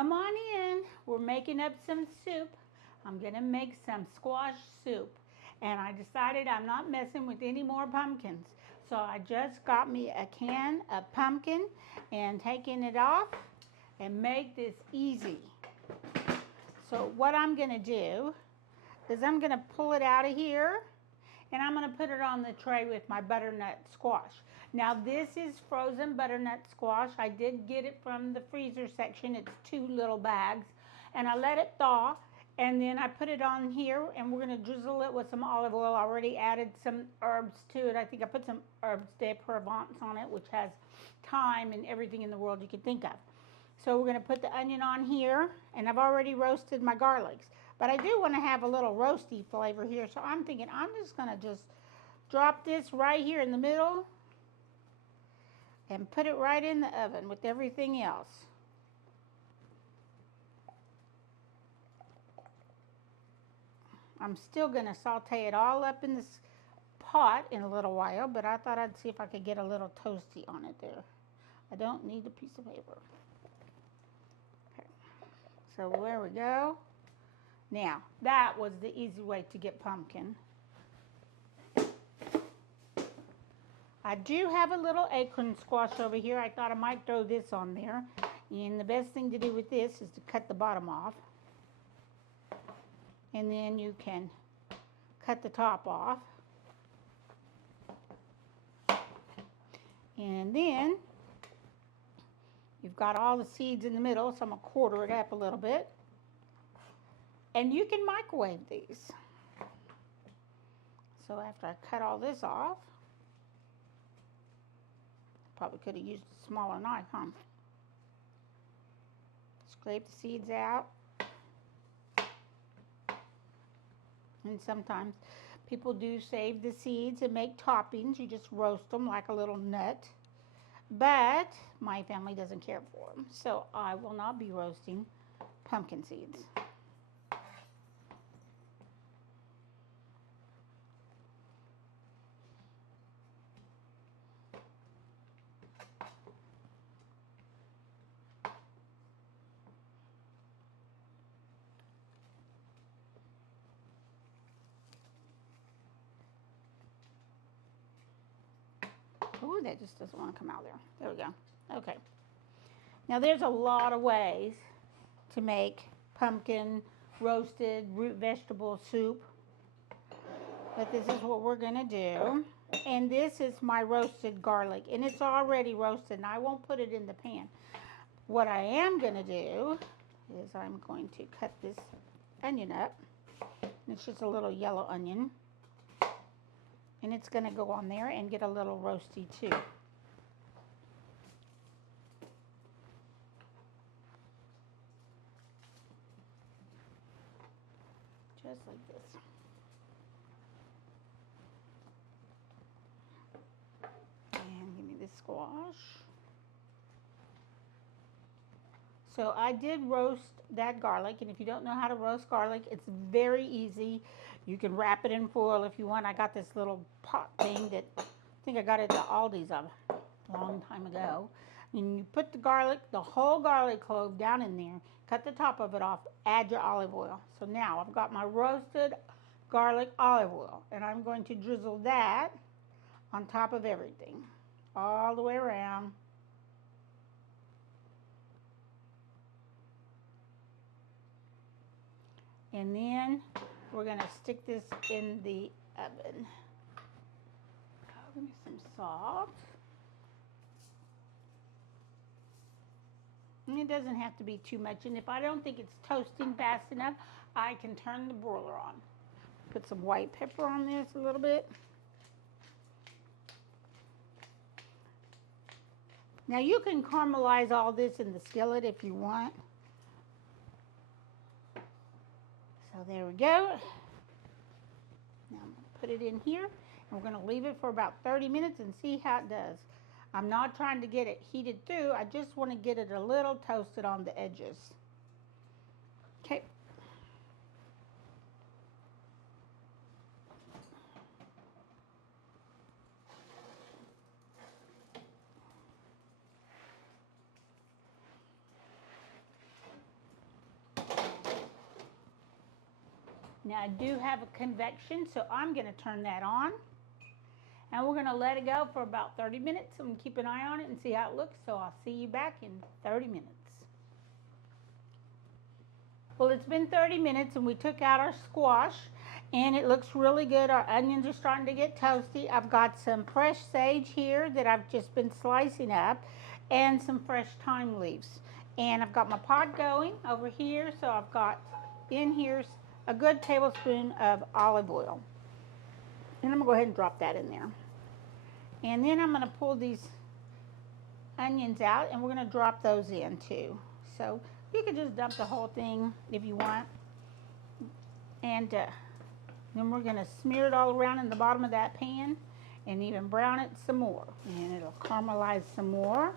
Come on in. We're making up some soup. I'm going to make some squash soup. And I decided I'm not messing with any more pumpkins. So I just got me a can of pumpkin and taking it off and make this easy. So what I'm going to do is I'm going to pull it out of here and I'm going to put it on the tray with my butternut squash. Now this is frozen butternut squash. I did get it from the freezer section. It's 2 little bags. And I let it thaw. And then I put it on here and we're going to drizzle it with some olive oil. I already added some herbs to it. I think I put some herbs de Provence on it, which has thyme and everything in the world you could think of. So we're going to put the onion on here. And I've already roasted my garlics. But I do want to have a little roasty flavor here. So I'm thinking I'm just going to just drop this right here in the middle and put it right in the oven with everything else. I'm still going to saute it all up in this pot in a little while, but I thought I'd see if I could get a little toasty on it there. I don't need a piece of paper. Okay. So there we go. Now, that was the easy way to get pumpkin. I do have a little acorn squash over here. I thought I might throw this on there. And the best thing to do with this is to cut the bottom off. And then you can cut the top off. And then you've got all the seeds in the middle, so I'm going to quarter it up a little bit. And you can microwave these. So after I cut all this off, probably could have used a smaller knife, huh? Scrape the seeds out. And sometimes people do save the seeds and make toppings. You just roast them like a little nut. But my family doesn't care for them. So I will not be roasting pumpkin seeds. Ooh, that just doesn't want to come out there. There we go. Okay. Now there's a lot of ways to make pumpkin roasted root vegetable soup. But this is what we're going to do. And this is my roasted garlic. And it's already roasted. And I won't put it in the pan. What I am going to do is I'm going to cut this onion up. It's just a little yellow onion. And it's going to go on there and get a little roasty too. Just like this. And give me this squash. So I did roast that garlic, and if you don't know how to roast garlic, it's very easy. You can wrap it in foil if you want. I got this little pot thing that I think I got it at Aldi's a long time ago. And you put the garlic, the whole garlic clove down in there, cut the top of it off, add your olive oil. So now I've got my roasted garlic olive oil, and I'm going to drizzle that on top of everything, all the way around. And then we're going to stick this in the oven. Oh, give me some salt. And it doesn't have to be too much. And if I don't think it's toasting fast enough, I can turn the broiler on. Put some white pepper on this a little bit. Now you can caramelize all this in the skillet if you want. So there we go. Now I'm going to put it in here, and we're going to leave it for about 30 minutes and see how it does. I'm not trying to get it heated through. I just want to get it a little toasted on the edges. Okay. Now I do have a convection, so I'm going to turn that on. And we're going to let it go for about 30 minutes and keep an eye on it and see how it looks. So I'll see you back in 30 minutes. Well, it's been 30 minutes and we took out our squash and it looks really good. Our onions are starting to get toasty. I've got some fresh sage here that I've just been slicing up and some fresh thyme leaves. And I've got my pot going over here, so I've got in here a good tablespoon of olive oil. And I'm going to go ahead and drop that in there. And then I'm going to pull these onions out and we're going to drop those in too. So you can just dump the whole thing if you want. And then we're going to smear it all around in the bottom of that pan and even brown it some more. And it'll caramelize some more.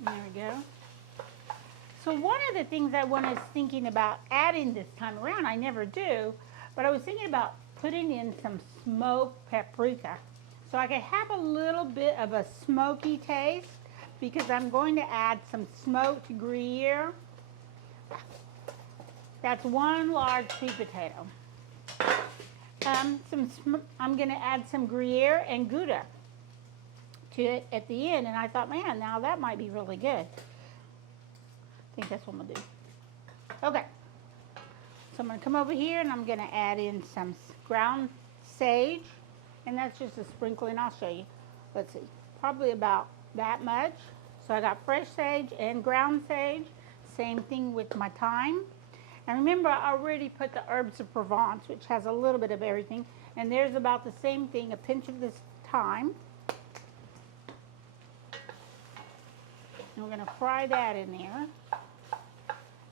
There we go. So one of the things I was thinking about adding this time around, I never do, but I was thinking about putting in some smoked paprika. So I could have a little bit of a smoky taste because I'm going to add some smoked gruyere. That's one large sweet potato. I'm going to add some gruyere and Gouda to it at the end, and I thought, man, now that might be really good. I think that's what I'm going to do. Okay. So I'm going to come over here and I'm going to add in some ground sage. And that's just a sprinkling. I'll show you. Let's see. Probably about that much. So I got fresh sage and ground sage. Same thing with my thyme. And remember, I already put the herbs of Provence, which has a little bit of everything. And there's about the same thing, a pinch of this thyme. And we're going to fry that in there.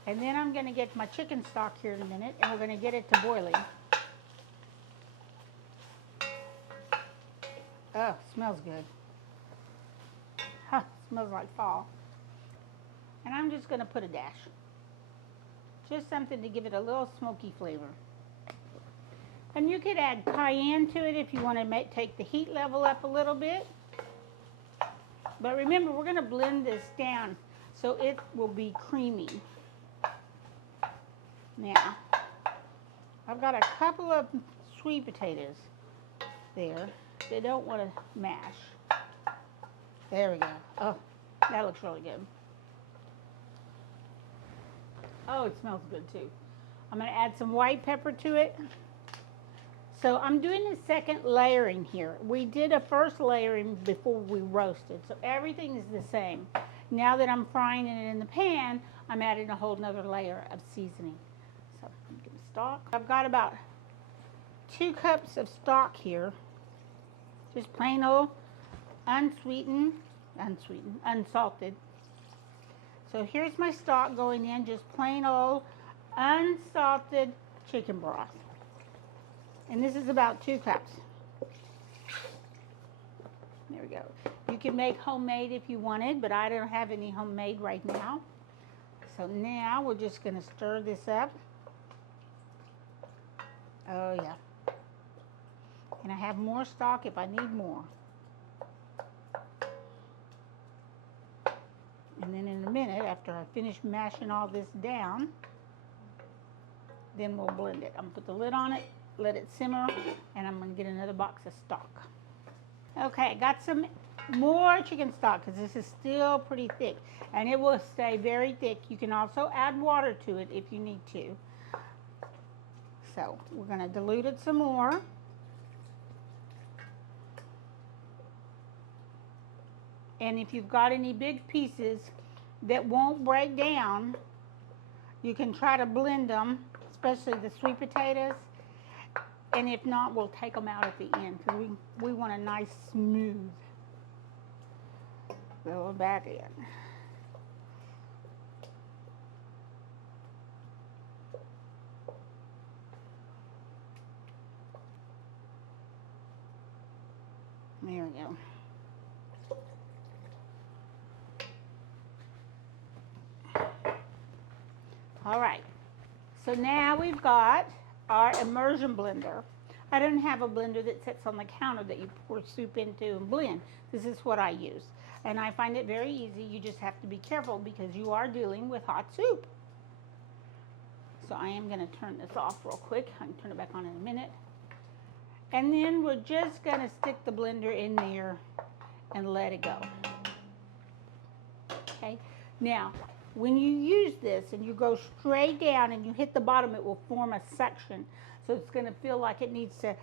And then I'm going to get my chicken stock here in a minute, and we're going to get it to boiling. Oh, smells good. Huh, smells like fall. And I'm just going to put a dash. Just something to give it a little smoky flavor. And you could add cayenne to it if you want to take the heat level up a little bit. But remember, we're going to blend this down so it will be creamy. Now, I've got a couple of sweet potatoes there. They don't want to mash. There we go. Oh, that looks really good. Oh, it smells good too. I'm going to add some white pepper to it. So I'm doing a second layering here. We did a first layering before we roasted, so everything is the same. Now that I'm frying it in the pan, I'm adding a whole nother layer of seasoning. So I'm going to stock. I've got about 2 cups of stock here. Just plain old unsalted. So here's my stock going in, just plain old unsalted chicken broth. And this is about 2 cups. There we go. You can make homemade if you wanted, but I don't have any homemade right now. So now we're just going to stir this up. Oh yeah. And I have more stock if I need more. And then in a minute, after I finish mashing all this down, then we'll blend it. I'm going to put the lid on it, let it simmer, and I'm going to get another box of stock. Okay, got some more chicken stock because this is still pretty thick. And it will stay very thick. You can also add water to it if you need to. So we're going to dilute it some more. And if you've got any big pieces that won't break down, you can try to blend them, especially the sweet potatoes. And if not, we'll take them out at the end because we want a nice smooth. Fill it back in. There we go. All right, so now we've got our immersion blender. I don't have a blender that sits on the counter that you pour soup into and blend. This is what I use. And I find it very easy. You just have to be careful because you are dealing with hot soup. So I am going to turn this off real quick. I can turn it back on in a minute. And then we're just going to stick the blender in there and let it go. Okay. Now, when you use this and you go straight down and you hit the bottom, it will form a suction. So it's going to feel like it needs to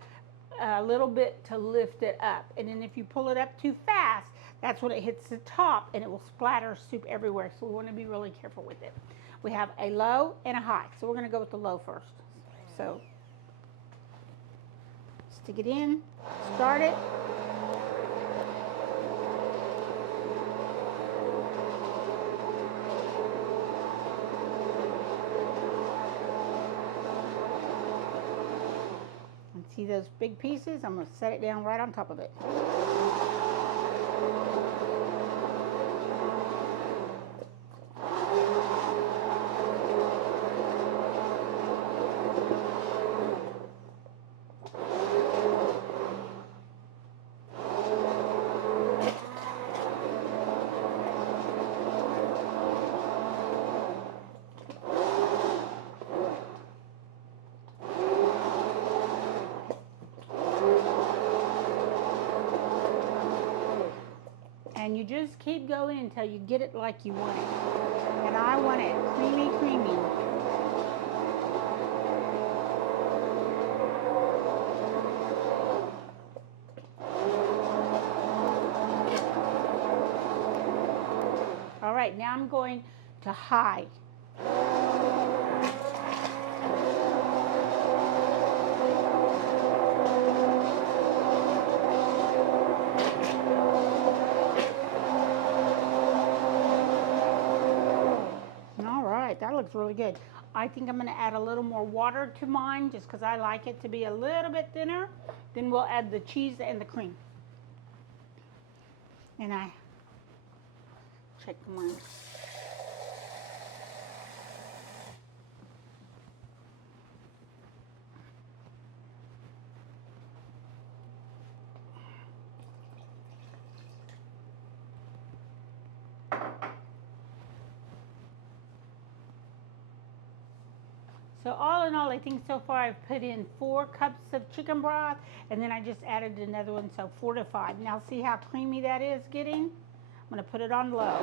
a little bit to lift it up. And then if you pull it up too fast, that's when it hits the top and it will splatter soup everywhere. So we want to be really careful with it. We have a low and a high. So we're going to go with the low first. So stick it in, start it. And see those big pieces? I'm going to set it down right on top of it. And you just keep going until you get it like you want it. And I want it creamy, creamy. All right, now I'm going to high. That looks really good. I think I'm going to add a little more water to mine just because I like it to be a little bit thinner. Then we'll add the cheese and the cream. And I check mine. So all in all, I think so far I've put in 4 cups of chicken broth, and then I just added another one, so 4 to 5. Now see how creamy that is getting? I'm going to put it on low.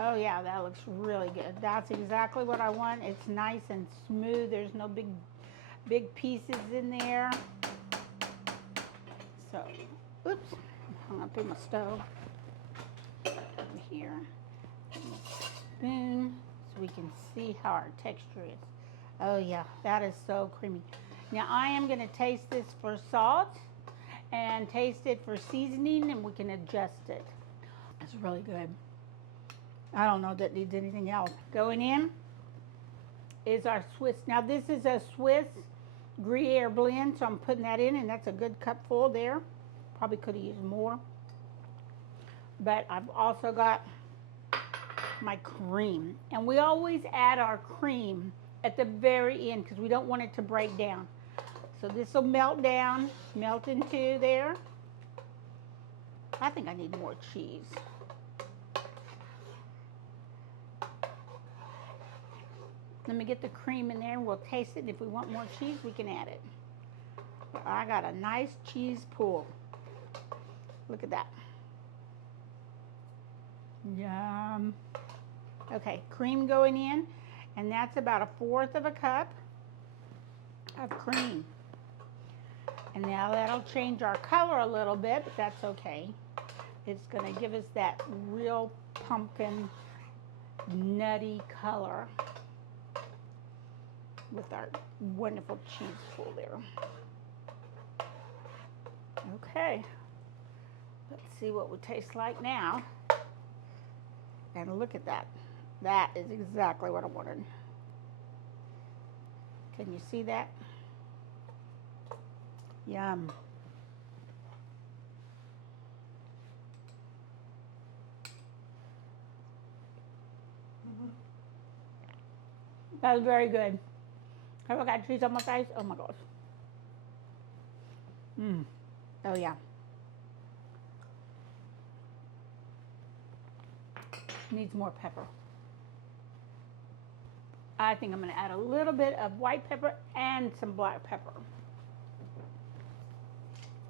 Oh yeah, that looks really good. That's exactly what I want. It's nice and smooth. There's no big pieces in there. So, oops, hung up in my stove. Over here, spoon, so we can see how our texture is. Oh yeah, that is so creamy. Now I am going to taste this for salt and taste it for seasoning, and we can adjust it. It's really good. I don't know that needs anything else. Going in is our Swiss. Now this is a Swiss Gruyere blend, so I'm putting that in, and that's a good cup full there. Probably could have used more. But I've also got my cream. And we always add our cream at the very end because we don't want it to break down. So this will melt down, melt into there. I think I need more cheese. Let me get the cream in there and we'll taste it. And if we want more cheese, we can add it. But I got a nice cheese pool. Look at that. Yum. Okay, cream going in. And that's about 1/4 of a cup of cream. And now that'll change our color a little bit, but that's okay. It's going to give us that real pumpkin nutty color with our wonderful cheese pool there. Okay, let's see what it would taste like now. And look at that. That is exactly what I wanted. Can you see that? Yum. That was very good. Have I got cheese on my face? Oh my gosh. Mmm. Oh yeah. Needs more pepper. I think I'm going to add a little bit of white pepper and some black pepper.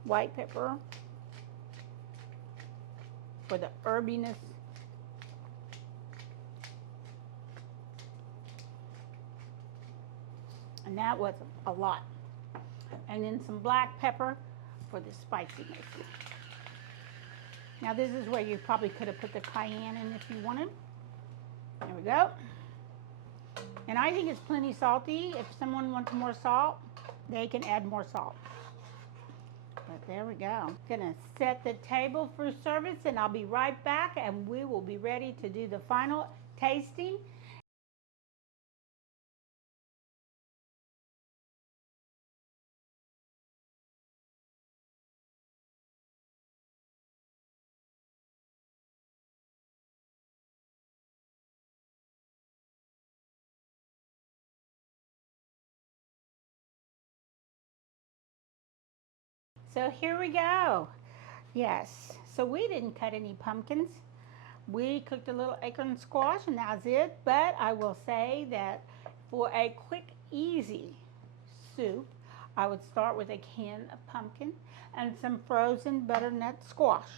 White pepper for the herbiness. And that was a lot. And then some black pepper for the spiciness. Now this is where you probably could have put the cayenne in if you wanted. There we go. And I think it's plenty salty. If someone wants more salt, they can add more salt. But there we go. Gonna set the table for service and I'll be right back and we will be ready to do the final tasting. So here we go. Yes, so we didn't cut any pumpkins. We cooked a little acorn squash and that's it. But I will say that for a quick, easy soup, I would start with a can of pumpkin and some frozen butternut squash.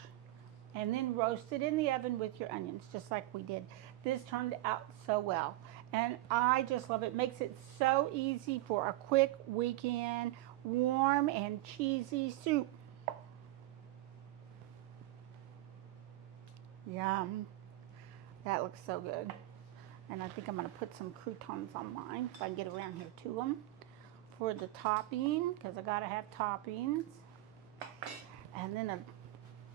And then roast it in the oven with your onions, just like we did. This turned out so well. And I just love it. Makes it so easy for a quick weekend, warm and cheesy soup. Yum. That looks so good. And I think I'm going to put some croutons on mine if I can get around here to them for the topping, because I got to have toppings. And then a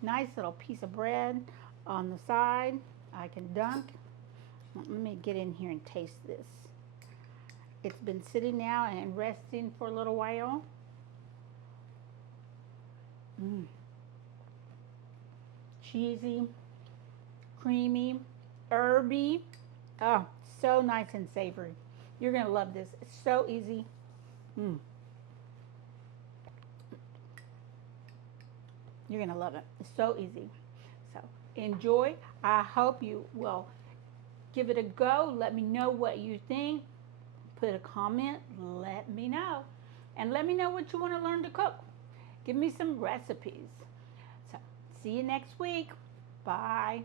nice little piece of bread on the side I can dunk. Let me get in here and taste this. It's been sitting now and resting for a little while. Cheesy, creamy, herby. Oh, so nice and savory. You're going to love this. It's so easy. You're going to love it. It's so easy. So enjoy. I hope you will give it a go. Let me know what you think. Put a comment. Let me know. And let me know what you want to learn to cook. Give me some recipes. So see you next week. Bye.